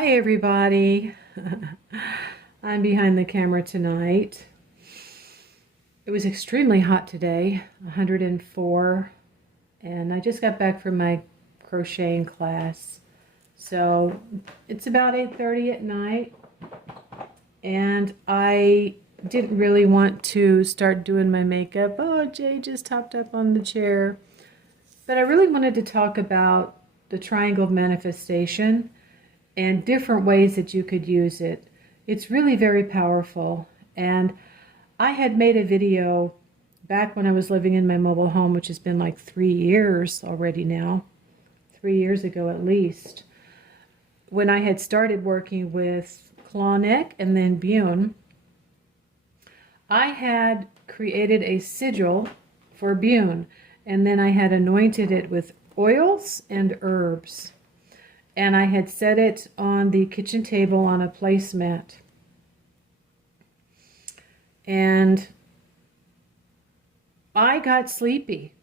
Hi everybody. I'm behind the camera tonight. It was extremely hot today, 104, and I just got back from my crocheting class. So it's about 8:30 at night, and I didn't really want to start doing my makeup. Oh, Jay just hopped up on the chair. But I really wanted to talk about the triangle of manifestation and different ways that you could use it. It's really very powerful. And I had made a video back when I was living in my mobile home, which has been like 3 years already now, 3 years ago at least, when I had started working with claw neck and then Bune. I had created a sigil for Bune, and then I had anointed it with oils and herbs. And I had set it on the kitchen table on a placemat. And I got sleepy.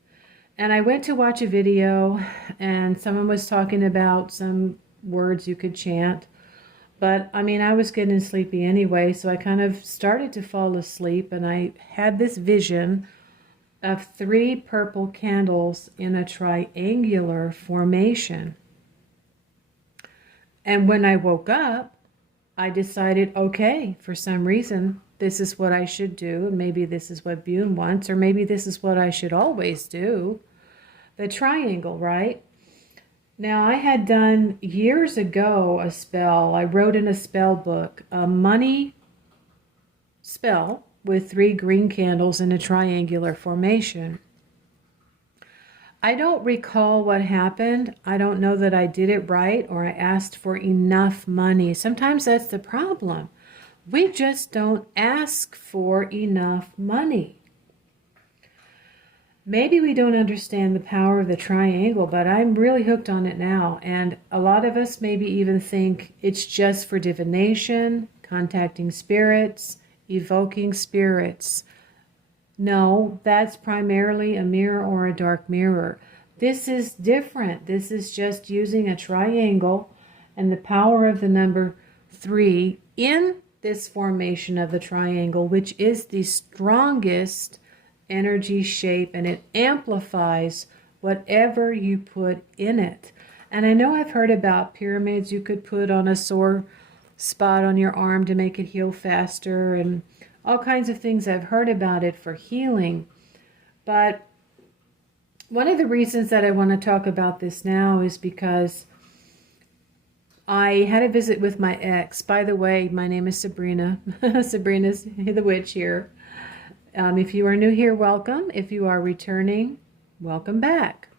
And I went to watch a video, and someone was talking about some words you could chant. But I mean, I was getting sleepy anyway, so I kind of started to fall asleep, and I had this vision of 3 purple candles in a triangular formation. And when I woke up, I decided, okay, for some reason, this is what I should do, and maybe this is what Bune wants, or maybe this is what I should always do. The triangle, right? Now, I had done years ago a spell. I wrote in a spell book, a money spell with 3 green candles in a triangular formation. I don't recall what happened. I don't know that I did it right or I asked for enough money. Sometimes that's the problem. We just don't ask for enough money. Maybe we don't understand the power of the triangle, but I'm really hooked on it now. And a lot of us maybe even think it's just for divination, contacting spirits, evoking spirits. No, that's primarily a mirror or a dark mirror. This is different. This is just using a triangle and the power of the number 3 in this formation of the triangle, which is the strongest energy shape, and it amplifies whatever you put in it. And I know I've heard about pyramids you could put on a sore spot on your arm to make it heal faster, and all kinds of things I've heard about it for healing. But one of the reasons that I want to talk about this now is because I had a visit with my ex. By the way, my name is Sabrina. Sabrina's the witch here. If you are new here, welcome. If you are returning, welcome back.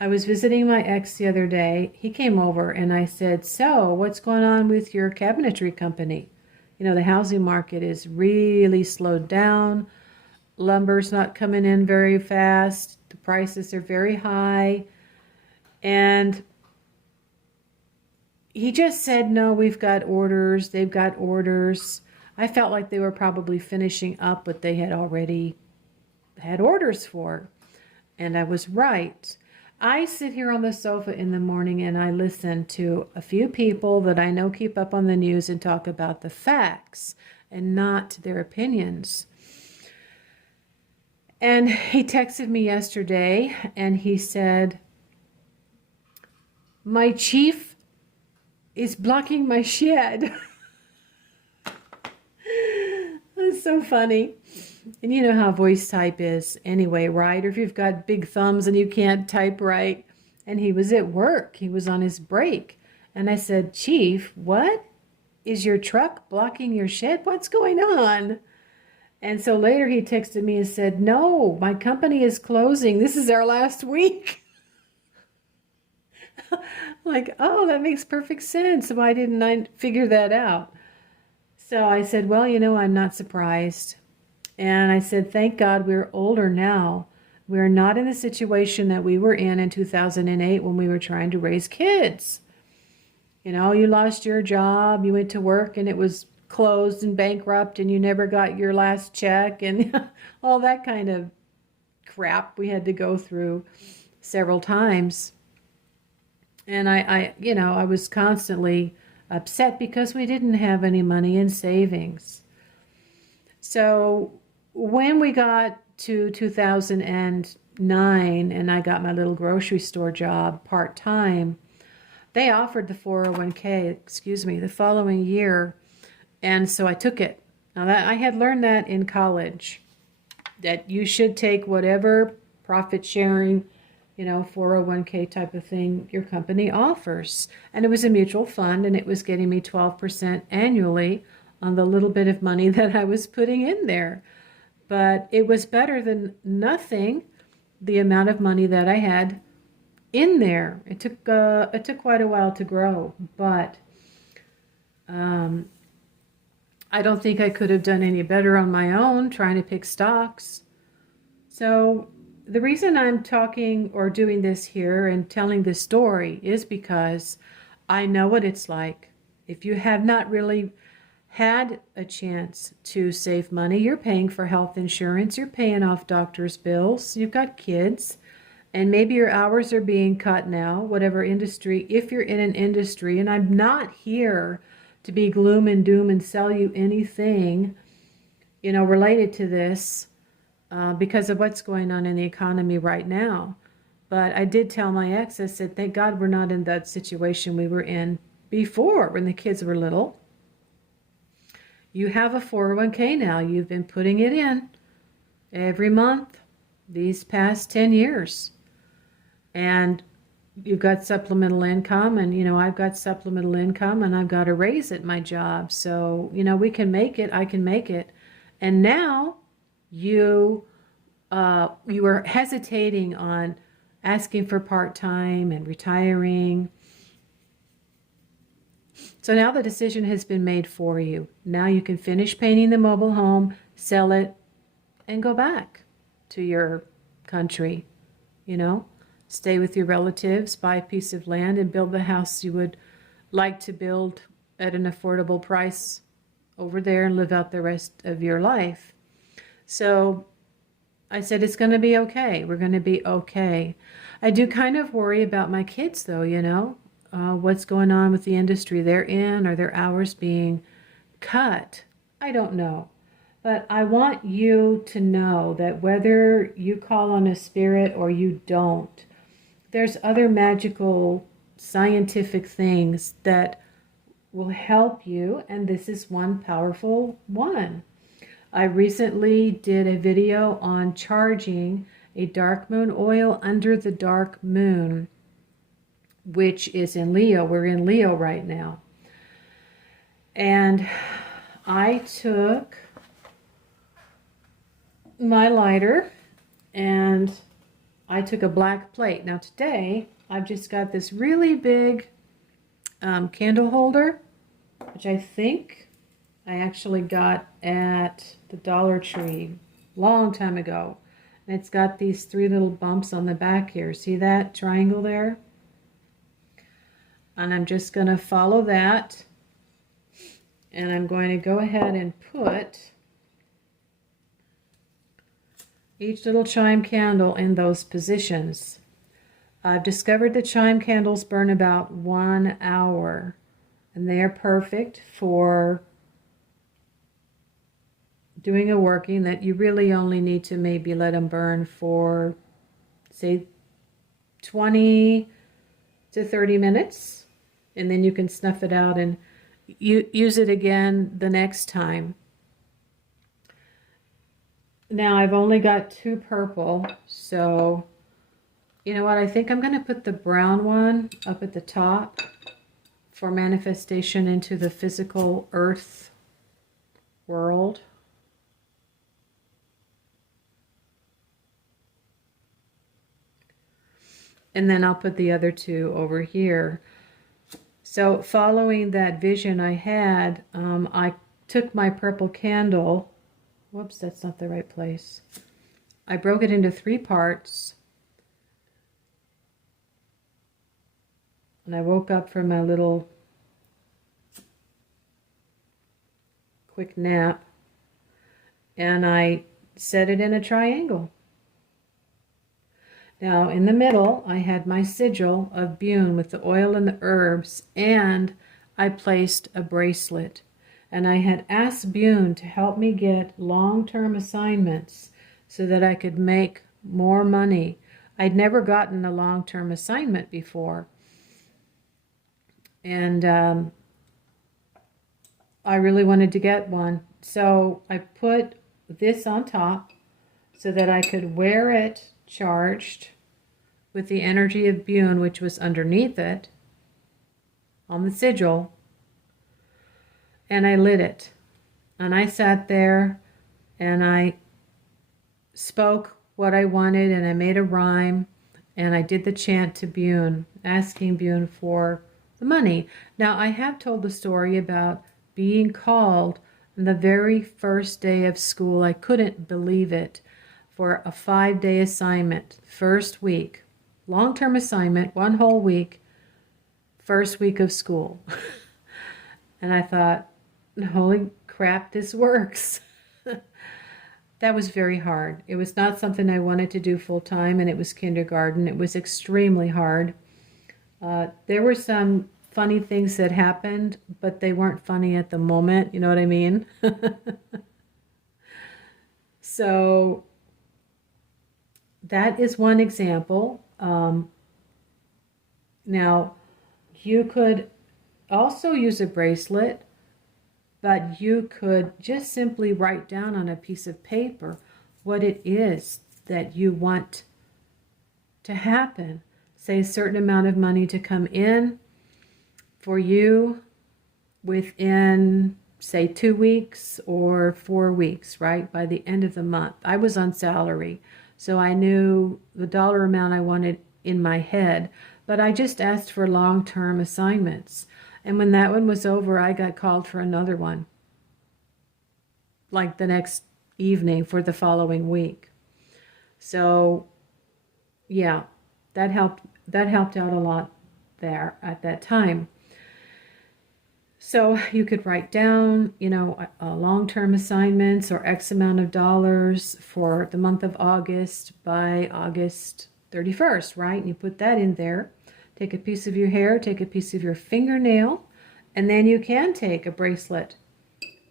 I was visiting my ex the other day. He came over and I said, so what's going on with your cabinetry company? You know, the housing market is really slowed down. Lumber's not coming in very fast. The prices are very high. And he just said, no, we've got orders. They've got orders. I felt like they were probably finishing up what they had already had orders for. And I was right. I sit here on the sofa in the morning and I listen to a few people that I know keep up on the news and talk about the facts and not their opinions. And he texted me yesterday and he said, my chief is blocking my shed. That's so funny. And you know how voice type is anyway, right? Or if you've got big thumbs and you can't type right. And he was at work. He was on his break. And I said, Chief, what? Is your truck blocking your shed? What's going on? And so later he texted me and said, no, my company is closing. This is our last week. Like, oh, that makes perfect sense. Why didn't I figure that out? So I said, well, you know, I'm not surprised. And I said, thank God we're older now. We're not in the situation that we were in 2008 when we were trying to raise kids. You know, you lost your job, you went to work and it was closed and bankrupt and you never got your last check and all that kind of crap we had to go through several times. And I was constantly upset because we didn't have any money in savings. So when we got to 2009 and I got my little grocery store job part-time, they offered the 401k, the following year. And so I took it. Now that I had learned that in college, that you should take whatever profit sharing, 401k type of thing your company offers. And it was a mutual fund, and it was getting me 12% annually on the little bit of money that I was putting in there. But it was better than nothing, the amount of money that I had in there. It took quite a while to grow, but I don't think I could have done any better on my own trying to pick stocks. So the reason I'm talking or doing this here and telling this story is because I know what it's like. If you have not really had a chance to save money, you're paying for health insurance, you're paying off doctor's bills, you've got kids, and maybe your hours are being cut now, whatever industry, if you're in an industry. And I'm not here to be gloom and doom and sell you anything, related to this because of what's going on in the economy right now. But I did tell my ex, I said, thank God we're not in that situation we were in before when the kids were little. You have a 401k now. You've been putting it in every month these past 10 years. And you've got supplemental income, and I've got supplemental income, and I've got a raise at my job. So we can make it. I can make it. And now you were hesitating on asking for part-time and retiring. So now the decision has been made for you. Now you can finish painting the mobile home, sell it, and go back to your country, Stay with your relatives, buy a piece of land, and build the house you would like to build at an affordable price over there and live out the rest of your life. So I said, it's going to be okay. We're going to be okay. I do kind of worry about my kids, though, what's going on with the industry they're in. Are their hours being cut? I don't know. But I want you to know that whether you call on a spirit or you don't, there's other magical scientific things that will help you, and this is one powerful one. I recently did a video on charging a dark moon oil under the dark moon, which is in Leo. We're in Leo right now. And I took my lighter and I took a black plate. Now today, I've just got this really big candle holder, which I think I actually got at the Dollar Tree long time ago. And it's got these 3 little bumps on the back here. See that triangle there? And I'm just going to follow that. And I'm going to go ahead and put each little chime candle in those positions. I've discovered that chime candles burn about 1 hour, and they are perfect for doing a working that you really only need to maybe let them burn for, say, 20 to 30 minutes, and then you can snuff it out and use it again the next time. Now I've only got 2 purple, so you know what, I think I'm going to put the brown one up at the top for manifestation into the physical earth world. And then I'll put the other 2 over here. So following that vision I had, I took my purple candle. Whoops, that's not the right place. I broke it into 3 parts. And I woke up from my little quick nap. And I set it in a triangle. Now, in the middle, I had my sigil of Bune with the oil and the herbs, and I placed a bracelet. And I had asked Bune to help me get long-term assignments so that I could make more money. I'd never gotten a long-term assignment before. And I really wanted to get one. So I put this on top so that I could wear it charged with the energy of Bune, which was underneath it on the sigil. And I lit it. And I sat there and I spoke what I wanted, and I made a rhyme, and I did the chant to Bune, asking Bune for the money. Now, I have told the story about being called on the very first day of school. I couldn't believe it, for a 5-day assignment, first week. Long-term assignment, 1 whole week, first week of school. And I thought, holy crap, this works. That was very hard. It was not something I wanted to do full time, and it was kindergarten. It was extremely hard. There were some funny things that happened, but they weren't funny at the moment. You know what I mean? So that is one example. Now, you could also use a bracelet, but you could just simply write down on a piece of paper what it is that you want to happen. Say a certain amount of money to come in for you within, say, 2 weeks or 4 weeks, right? By the end of the month. I was on salary, so I knew the dollar amount I wanted in my head, but I just asked for long-term assignments. And when that one was over, I got called for another one, like the next evening for the following week. So, yeah, that helped out a lot there at that time. So you could write down, long-term assignments or X amount of dollars for the month of August by August 31st, right? And you put that in there. Take a piece of your hair, take a piece of your fingernail, and then you can take a bracelet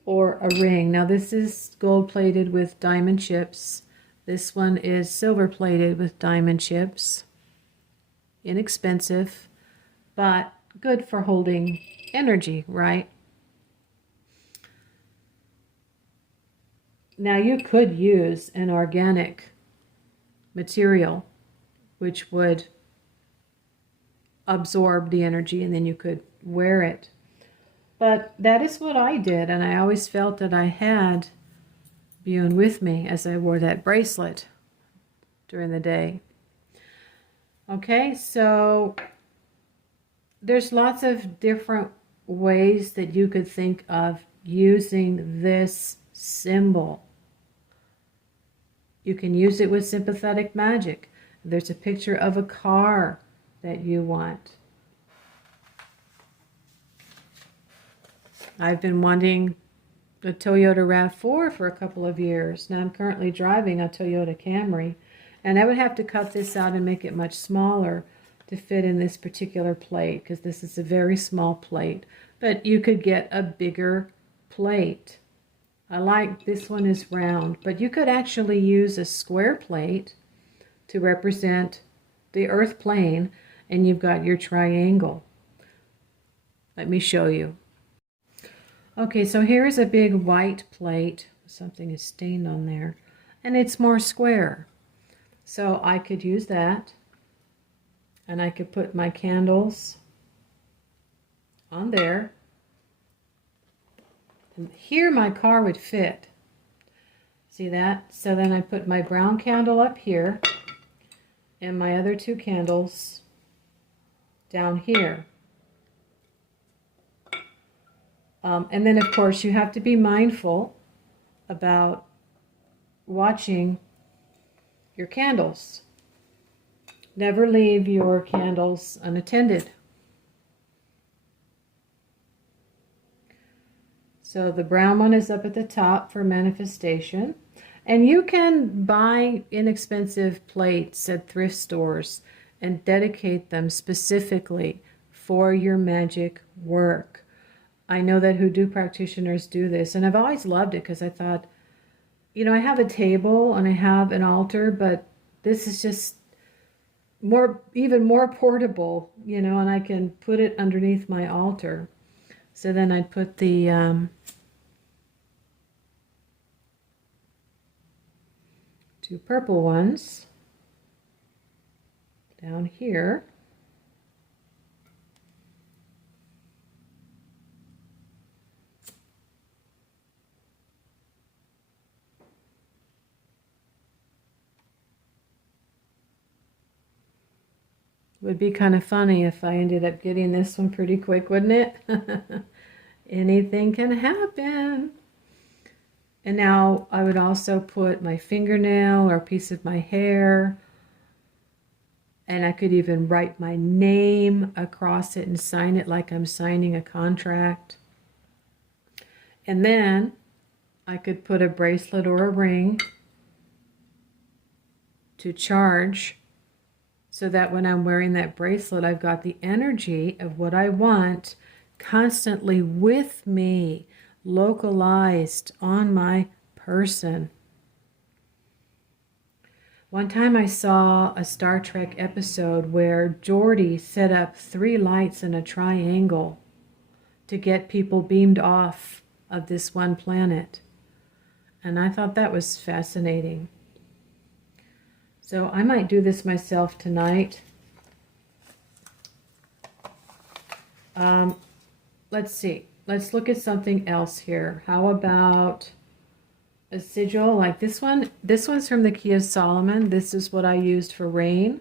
or a ring. Now this is gold-plated with diamond chips. This one is silver-plated with diamond chips. Inexpensive, but good for holding energy, right? Now you could use an organic material which would absorb the energy, and then you could wear it. But that is what I did, and I always felt that I had Bune with me as I wore that bracelet during the day. Okay, so there's lots of different ways that you could think of using this symbol. You can use it with sympathetic magic. There's a picture of a car that you want. I've been wanting a Toyota RAV4 for a couple of years. Now I'm currently driving a Toyota Camry, and I would have to cut this out and make it much smaller to fit in this particular plate, because this is a very small plate. But you could get a bigger plate. I like this one is round, but you could actually use a square plate to represent the earth plane, and you've got your triangle. Let me show you. Okay, so here's a big white plate. Something is stained on there, and it's more square. So I could use that, and I could put my candles on there. And here my car would fit. See that? So then I put my brown candle up here, and my other 2 candles down here. And then, of course, you have to be mindful about watching your candles. Never leave your candles unattended. So the brown one is up at the top for manifestation. And you can buy inexpensive plates at thrift stores and dedicate them specifically for your magic work. I know that hoodoo practitioners do this, and I've always loved it because I thought, you know, I have a table and I have an altar, but this is just even more portable, you know, and I can put it underneath my altar. So then I'd put the two purple ones down here. Would be kind of funny if I ended up getting this one pretty quick, wouldn't it? Anything can happen. And now I would also put my fingernail or a piece of my hair, and I could even write my name across it and sign it like I'm signing a contract. And then I could put a bracelet or a ring to charge, so that when I'm wearing that bracelet, I've got the energy of what I want constantly with me, localized on my person. One time I saw a Star Trek episode where Geordi set up 3 lights in a triangle to get people beamed off of this one planet. And I thought that was fascinating. So I might do this myself tonight. Let's see. Let's look at something else here. How about a sigil like this one? This one's from the Key of Solomon. This is what I used for rain.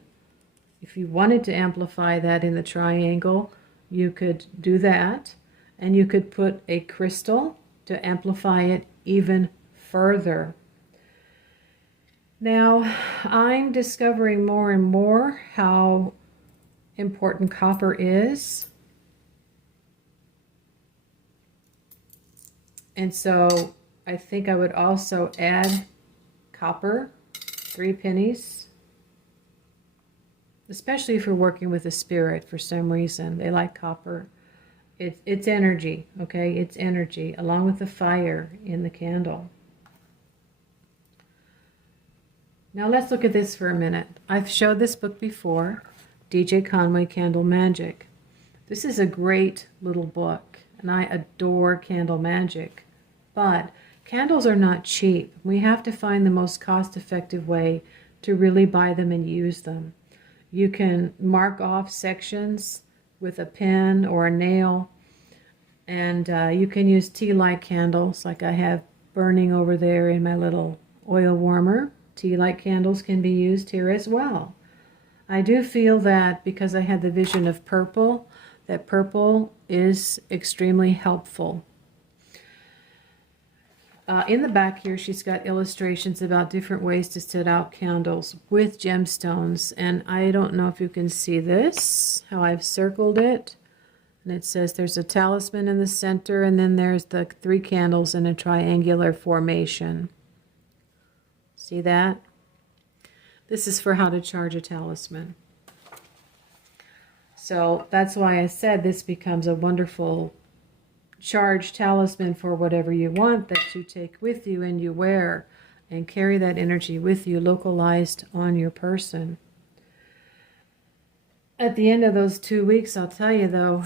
If you wanted to amplify that in the triangle, you could do that. And you could put a crystal to amplify it even further. Now, I'm discovering more and more how important copper is. And so I think I would also add copper, 3 pennies, especially if you're working with a spirit for some reason. They like copper. It's energy, okay? It's energy, along with the fire in the candle. Now let's look at this for a minute. I've showed this book before, DJ Conway Candle Magic. This is a great little book, and I adore candle magic. But candles are not cheap. We have to find the most cost-effective way to really buy them and use them. You can mark off sections with a pen or a nail, and you can use tea light candles like I have burning over there in my little oil warmer. Tea light candles can be used here as well. I do feel that because I had the vision of purple, that purple is extremely helpful. In the back here, she's got illustrations about different ways to set out candles with gemstones. And I don't know if you can see this, how I've circled it. And it says there's a talisman in the center, and then there's the 3 candles in a triangular formation. See that? This is for how to charge a talisman. So that's why I said this becomes a wonderful charge talisman for whatever you want that you take with you and you wear, and carry that energy with you localized on your person. At the end of those 2 weeks, I'll tell you though,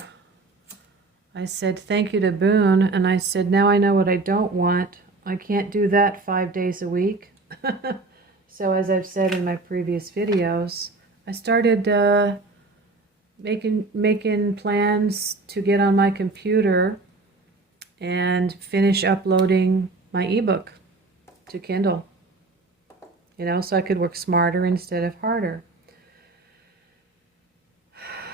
I said thank you to Boone, and I said now I know what I don't want. I can't do that 5 days a week. So as I've said in my previous videos, I started making plans to get on my computer and finish uploading my ebook to Kindle, you know, so I could work smarter instead of harder.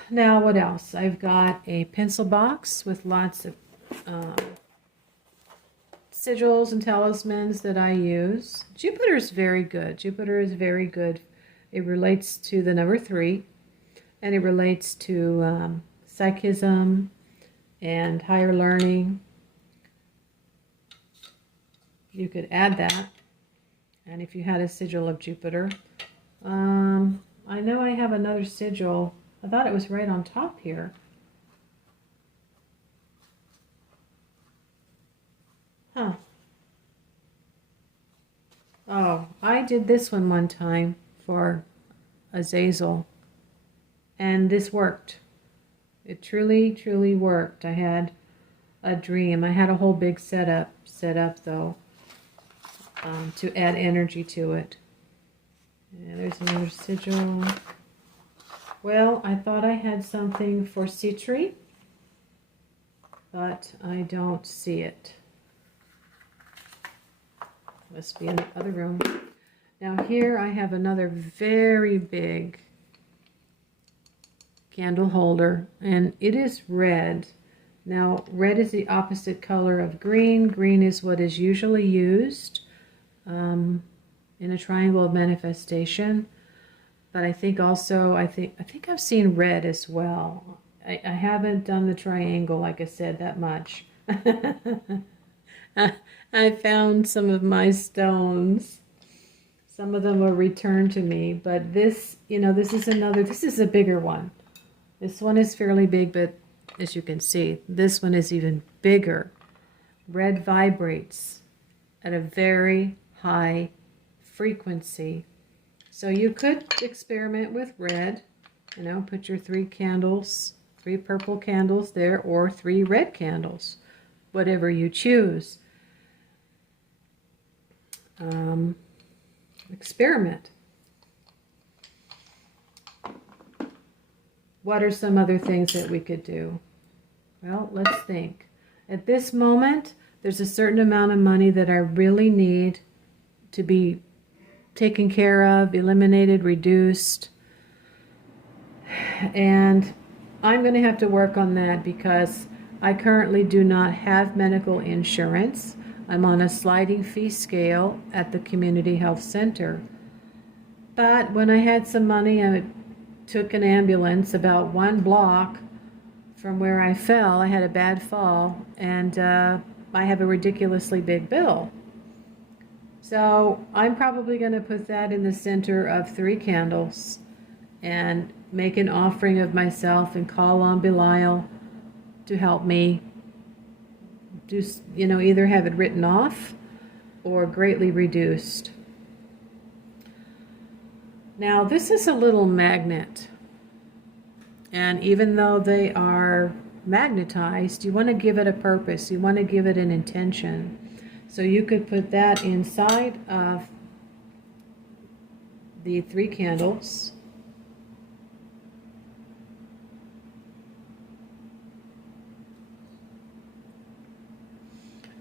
Now what else? I've got a pencil box with lots of sigils and talismans that I use. Jupiter is very good. Jupiter is very good. It relates to the number 3, and it relates to psychism and higher learning. You could add that. And if you had a sigil of Jupiter, I know I have another sigil. I thought it was right on top here. Huh. Oh, I did this one time for Azazel, and this worked. It truly, truly worked. I had a dream. I had a whole big setup though, to add energy to it. And there's another sigil. Well, I thought I had something for Citri, but I don't see it. Must be in the other room. Now here I have another very big candle holder, and it is red. Now red is the opposite color of green. Green is what is usually used in a triangle of manifestation, but I think also I think I've seen red as well. I haven't done the triangle, like I said, that much. I found some of my stones. Some of them were returned to me, but this, this is a bigger one. This one is fairly big, but as you can see, this one is even bigger. Red vibrates at a very high frequency. So you could experiment with red, put your 3 candles, 3 purple candles there, or 3 red candles, whatever you choose. Experiment. What are some other things that we could do? Well, let's think. At this moment, there's a certain amount of money that I really need to be taken care of, eliminated, reduced. And I'm going to have to work on that because I currently do not have medical insurance. I'm on a sliding fee scale at the community health center. But when I had some money, I took an ambulance about 1 block from where I fell. I had a bad fall, and I have a ridiculously big bill. So I'm probably going to put that in the center of 3 candles and make an offering of myself and call on Belial to help me do, either have it written off or greatly reduced. Now this is a little magnet, and even though they are magnetized, you want to give it a purpose, you want to give it an intention. So you could put that inside of the 3 candles.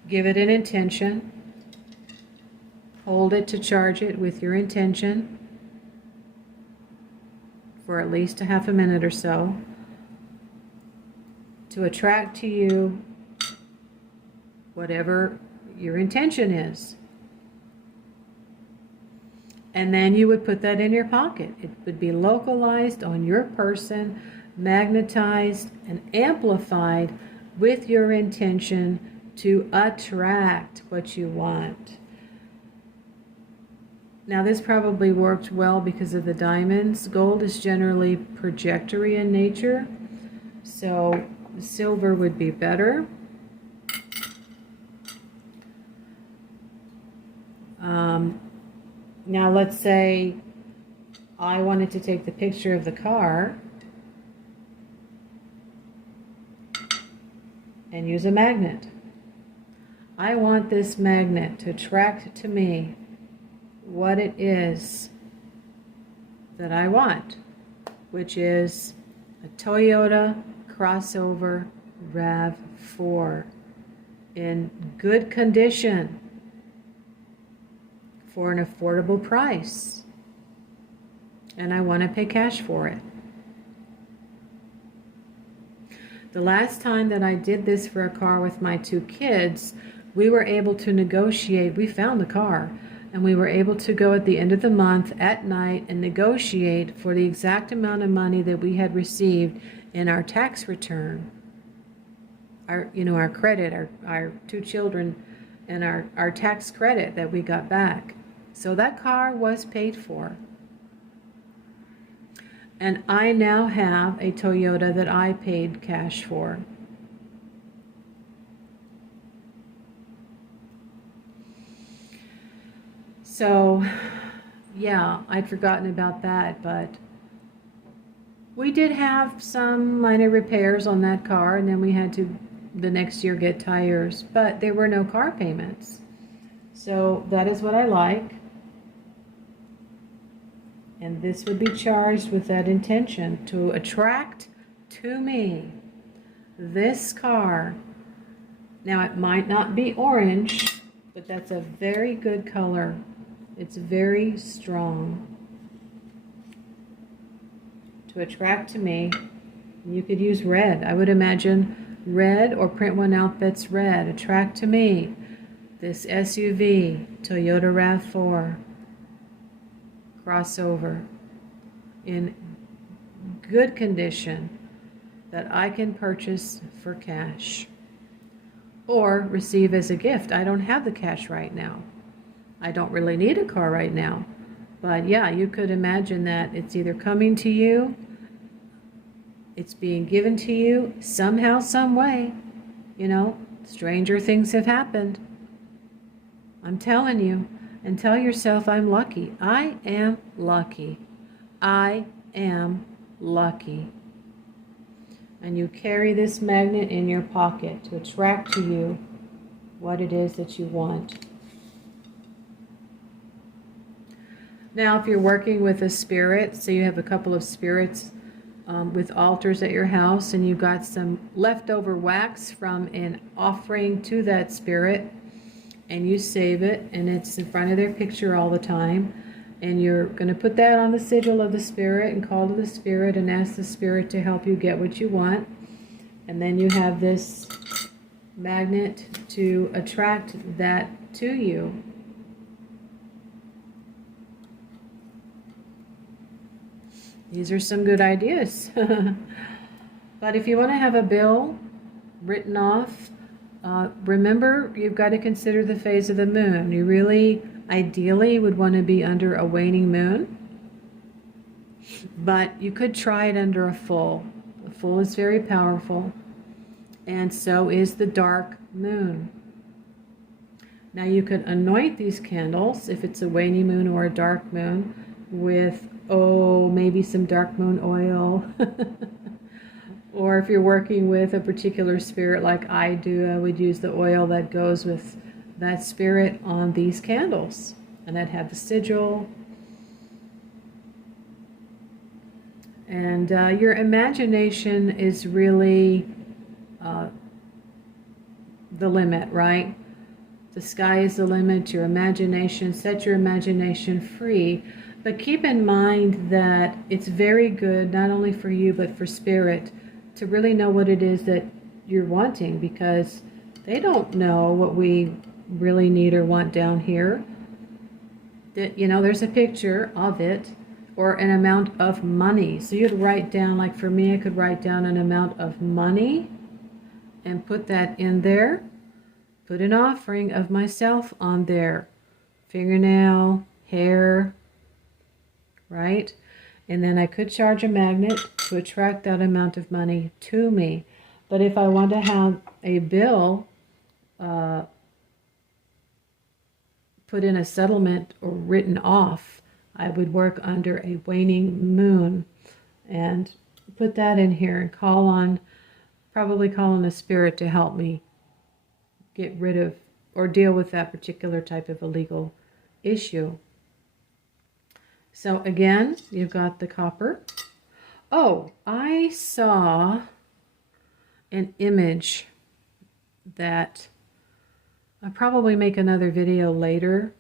Give it an intention. Hold it to charge it with your intention for at least a half a minute or so to attract to you whatever your intention is. And then you would put that in your pocket. It would be localized on your person, magnetized and amplified with your intention to attract what you want. Now this probably worked well because of the diamonds. Gold is generally projectory in nature, so silver would be better. Now let's say I wanted to take the picture of the car and use a magnet. I want this magnet to attract to me what it is that I want, which is a Toyota crossover RAV4 in good condition for an affordable price, and I want to pay cash for it. The last time that I did this for a car with my 2 kids, we were able to negotiate. We found the car, and we were able to go at the end of the month at night and negotiate for the exact amount of money that we had received in our tax return. Our credit, our 2 children, and our tax credit that we got back. So that car was paid for. And I now have a Toyota that I paid cash for. So, yeah, I'd forgotten about that, but we did have some minor repairs on that car, and then we had to the next year get tires, but there were no car payments. So that is what I like. And this would be charged with that intention to attract to me this car. Now it might not be orange, but that's a very good color. It's very strong to attract to me. You could use red. I would imagine red, or print one out that's red. Attract to me this SUV, Toyota RAV4 crossover in good condition that I can purchase for cash or receive as a gift. I don't have the cash right now. I don't really need a car right now. But yeah, you could imagine that it's either coming to you, it's being given to you somehow, some way. You know, stranger things have happened. I'm telling you. And tell yourself, I'm lucky. I am lucky. I am lucky. And you carry this magnet in your pocket to attract to you what it is that you want. Now, if you're working with a spirit, so you have a couple of spirits with altars at your house, and you got some leftover wax from an offering to that spirit, and you save it, and it's in front of their picture all the time, and you're going to put that on the sigil of the spirit and call to the spirit and ask the spirit to help you get what you want. And then you have this magnet to attract that to you. These are some good ideas. But if you want to have a bill written off, remember, you've got to consider the phase of the moon. You really, ideally, would want to be under a waning moon. But you could try it under a full. The full is very powerful. And so is the dark moon. Now you could anoint these candles, if it's a waning moon or a dark moon, with, maybe some dark moon oil. Or if you're working with a particular spirit like I do, I would use the oil that goes with that spirit on these candles. And I'd have the sigil. And your imagination is really the limit, right? The sky is the limit. Your imagination, set your imagination free. But keep in mind that it's very good, not only for you, but for spirit, to really know what it is that you're wanting, because they don't know what we really need or want down here. That, you know, there's a picture of it or an amount of money. So you'd write down, like for me, I could write down an amount of money and put that in there. Put an offering of myself on there. Fingernail, hair, right? And then I could charge a magnet to attract that amount of money to me. But if I want to have a bill put in a settlement or written off, I would work under a waning moon and put that in here and probably call on a spirit to help me get rid of or deal with that particular type of illegal issue. So again, you've got the copper. Oh, I saw an image that I'll probably make another video later.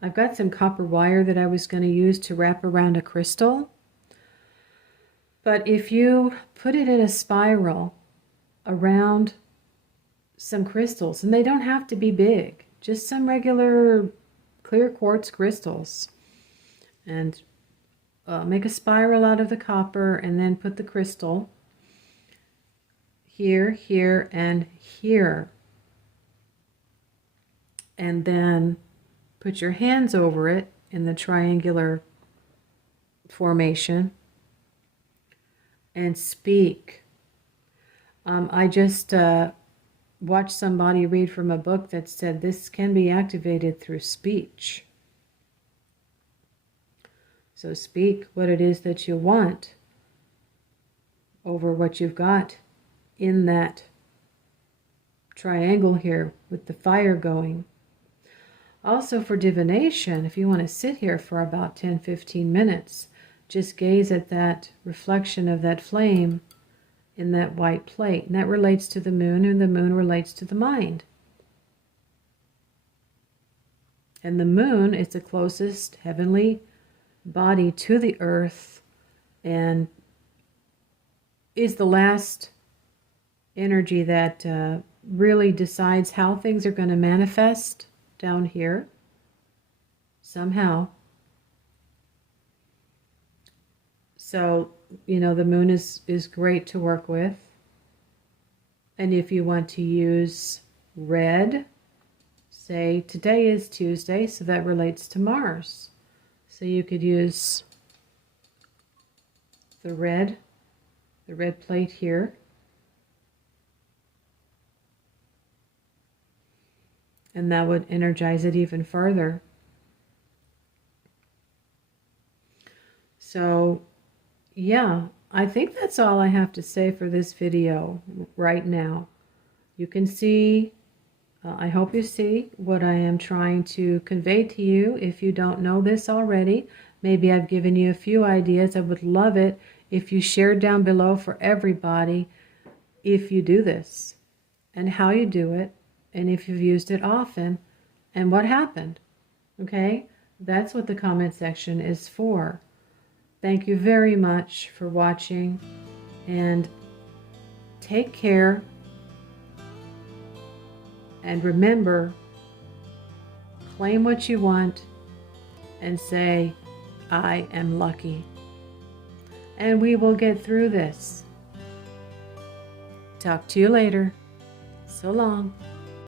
I've got some copper wire that I was going to use to wrap around a crystal. But if you put it in a spiral around some crystals, and they don't have to be big, just some regular clear quartz crystals, and make a spiral out of the copper, and then put the crystal here, here, and here. And then put your hands over it in the triangular formation and speak. I just watched somebody read from a book that said this can be activated through speech. So speak what it is that you want over what you've got in that triangle here with the fire going. Also for divination, if you want to sit here for about 10-15 minutes, just gaze at that reflection of that flame in that white plate. And that relates to the moon, and the moon relates to the mind. And the moon is the closest heavenly body to the earth and is the last energy that really decides how things are going to manifest down here somehow. So, you know, the moon is great to work with. And if you want to use red, say today is Tuesday, so that relates to Mars. So you could use the red plate here. And that would energize it even further. So, yeah, I think that's all I have to say for this video right now. You can see, I hope you see what I am trying to convey to you. If you don't know this already, maybe I've given you a few ideas. I would love it if you shared down below for everybody if you do this and how you do it and if you've used it often and what happened. Okay? That's what the comment section is for. Thank you very much for watching, and take care, and remember, claim what you want and say, I am lucky. And we will get through this. Talk to you later. So long.